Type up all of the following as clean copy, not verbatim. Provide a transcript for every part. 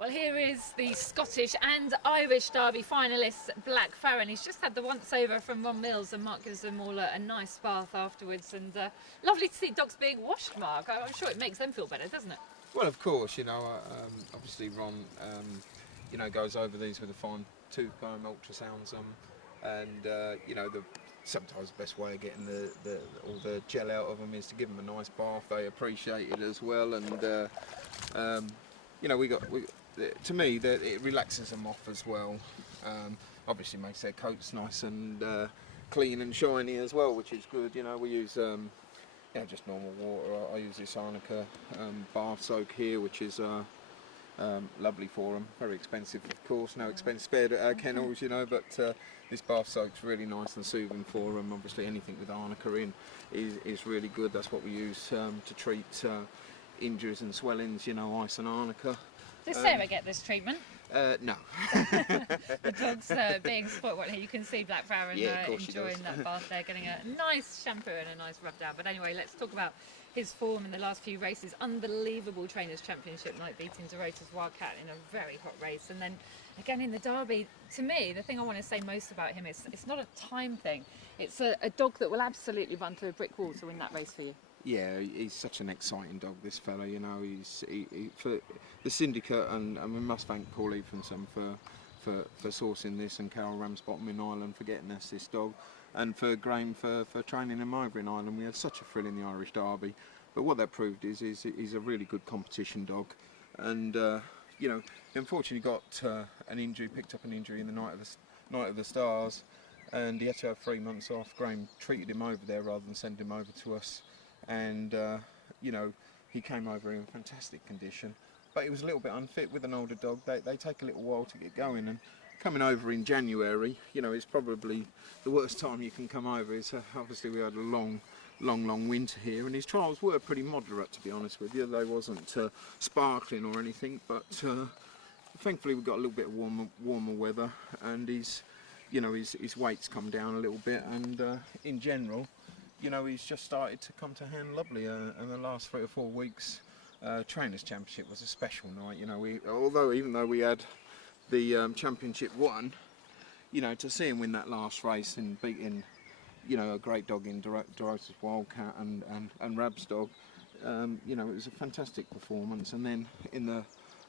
Well, here is the Scottish and Irish Derby finalist, Black Farren. He's just had the once-over from Ron Mills, and Mark gives them all a nice bath afterwards. And lovely to see dogs being washed, Mark. I'm sure it makes them feel better, doesn't it? Well, of course, obviously Ron, goes over these with a fine tooth-comb ultrasounds, sometimes the best way of getting all the gel out of them is to give them a nice bath. They appreciate it as well, and to me, it relaxes them off as well. Obviously makes their coats nice and clean and shiny as well, which is good. We use just normal water. I use this Arnica bath soak here, which is lovely for them. Very expensive, of course. No expense spared at our kennels, but this bath soak's really nice and soothing for them. Obviously anything with Arnica in is really good. That's what we use to treat injuries and swellings, ice and Arnica. Does Sarah get this treatment? No. The dog's being spoilt right here. You can see Black Farren enjoying that bath there, getting a nice shampoo and a nice rub down. But anyway, let's talk about his form in the last few races. Unbelievable Trainers' Championship night, beating Dorota's Wildcat in a very hot race. And then again in the Derby, to me, the thing I want to say most about him is it's not a time thing. It's a dog that will absolutely run through a brick wall to win that race for you. Yeah, he's such an exciting dog, this fella. He's for the syndicate, and we must thank Paul Ethanson for sourcing this, and Carol Ramsbottom in Ireland for getting us this dog, and for Graham for training him over in Ireland. We had such a thrill in the Irish Derby, but what that proved is he's a really good competition dog, and unfortunately got an injury, picked up an injury in the night of the Stars, and he had to have 3 months off. Graham treated him over there rather than send him over to us. And he came over in fantastic condition, but he was a little bit unfit. With an older dog, they take a little while to get going, and coming over in January, is probably the worst time you can come over. Obviously we had a long winter here, and his trials were pretty moderate, to be honest with you. They wasn't sparkling or anything, but thankfully we got a little bit of warmer weather, and his weight's come down a little bit, and in general, he's just started to come to hand lovely. In the last 3 or 4 weeks, Trainers' Championship was a special night. Even though we had the championship won, to see him win that last race and beating, a great dog in Dorota's Wildcat and Rab's dog, it was a fantastic performance. And then in the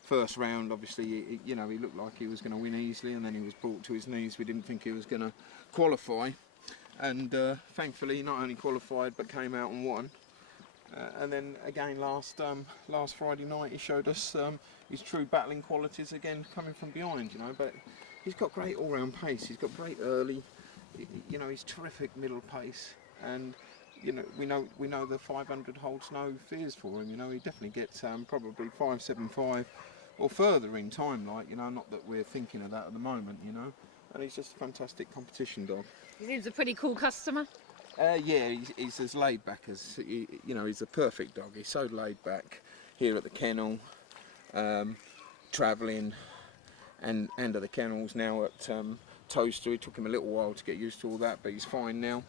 first round, obviously, he looked like he was going to win easily, and then he was brought to his knees. We didn't think he was going to qualify. And thankfully not only qualified but came out and won. And then again last Friday night he showed us his true battling qualities again, coming from behind, but he's got great all-round pace. He's got great early, he's terrific middle pace, and we know the 500 holds no fears for him. He definitely gets probably 5.75 or further in time, not that we're thinking of that at the moment, and he's just a fantastic competition dog. He seems a pretty cool customer. Yeah, he's as laid back as, he's a perfect dog. He's so laid back here at the kennel, travelling, and at the kennels now at Toaster. It took him a little while to get used to all that, but he's fine now.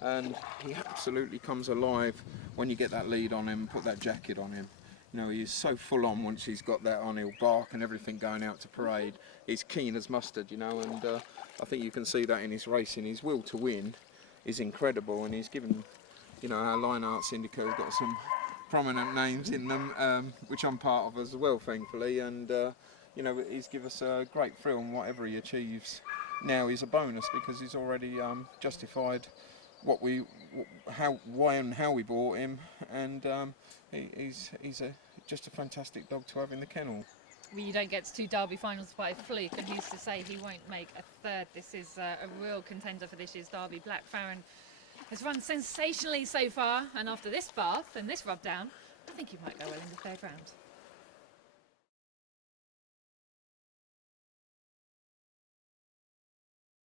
And he absolutely comes alive when you get that lead on him, put that jacket on him. He's so full on once he's got that on. He'll bark and everything going out to parade. He's keen as mustard, and I think you can see that in his racing. His will to win is incredible, and he's given, our line art syndicate has got some prominent names in them, which I'm part of as well, thankfully, and he's given us a great thrill, and whatever he achieves now is a bonus, because he's already justified why and how we bought him, and he's just a fantastic dog to have in the kennel. Well, you don't get to 2 Derby finals by fluke, and who's to say he won't make a third? This is a real contender for this year's Derby. Black Farren has run sensationally so far, and after this bath and this rub down, I think he might go well in the 3rd round.